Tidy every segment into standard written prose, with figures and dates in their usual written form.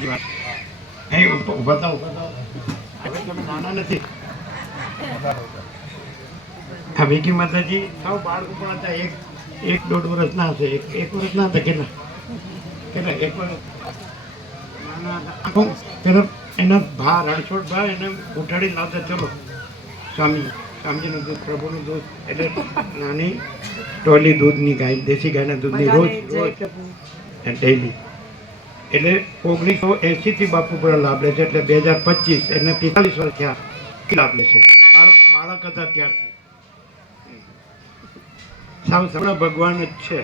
ઉભા થાવ હવે તમે નાના નથી. હા વિકી માતાજી સાવ બાળકો પણ હતા, એક દોઢ વર્ષના હશે, એક વર્ષના હતા કેટલા એક વર્ષ નાના હતા. પેલા એના ભા રણછોડ ભા એને ઉઠાડી લાવતા, ચલો સ્વામીજીનું દૂધ, પ્રભુનું દૂધ, એટલે નાની ટોલી દૂધની ગાય, દેશી ગાયના દૂધની રોજ ડેઈલી. એટલે 1980 બાપુ પર લાભ લે છે, એટલે 2025 એને 45 વર્ષ થયા લાભ લે છે. બાળક હતા ત્યારથી સાવ સગળા ભગવાન જ છે.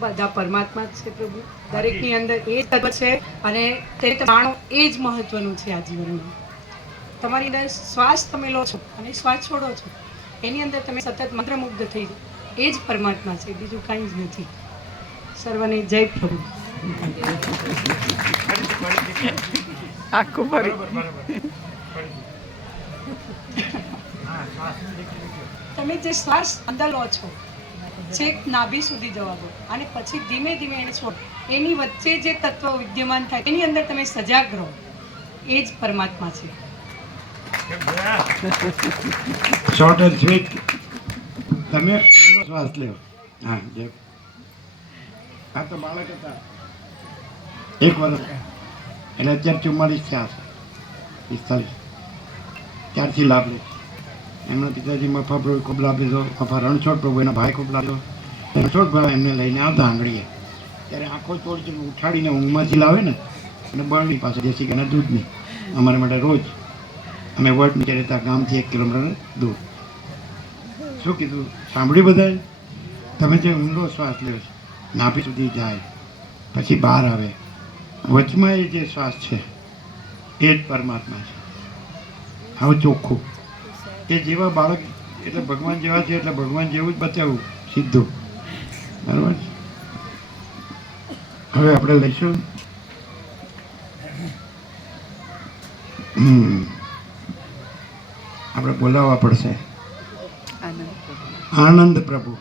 બધા પરમાત્મા જ છે પ્રભુ, દરેકની અંદર એ તત્વ છે અને તે માણો એ જ મહત્વનું છે આ જીવનમાં. તમારી અંદર શ્વાસ તમે લો છો અને શ્વાસ છોડો છો, એની અંદર તમે સતત મંત્રમુગ્ધ થઈ જાઓ, એ જ પરમાત્મા છે, બીજું કાંઈ જ નથી. સર્વને જય પ્રભુ. આખું ફરી તમે જે શ્વાસ અંદર લો છો છેક નાભી સુધી જવા દો અને પછી ધીમે ધીમે એને છોડો, એની વચ્ચે જે તત્વ વિદ્યમાન થાય એની અંદર તમે સજાગ રહો, એ જ પરમાત્મા છે. Short and sweet. તમે શ્વાસ લ્યો. હા જે આ તો બાળક હતા 1 વર્ષ, એટલે અત્યારે 44 થયા હશે, 45 ત્યારથી લાભ લે. એમના પિતાજી મફા પ્રભુ ખૂબ લાભ લીધો, મફા રણછોડ પ્રભુ એના ભાઈ ખૂબ લાભ લીધો. રણછોડ ભાઈ એમને લઈને આવતા આંગળીએ, ત્યારે આંખો તોડી ઉઠાડીને ઊંઘમાંથી લાવે ને, અને બરણી પાસે દેશી ગાયના દૂધની અમારા માટે રોજ. અમે વડ નીચે રહેતા, ગામથી 1 કિલોમીટર દૂર. શું કીધું સાંભળ્યું બધાએ? તમે જે ઊંડો શ્વાસ લ્યો છો, નાભી સુધી જાય, પછી બહાર આવે, વચમાં એ જે શ્વાસ છે એ જ પરમાત્મા છે. આવું ચોખ્ખું એ જેવા બાળક એટલે ભગવાન જેવા છે, એટલે ભગવાન જેવું જ બતાવું સીધું. બરાબર. હવે આપણે લઈશું આપણે બોલાવવા પડશે આનંદ પ્રભુ.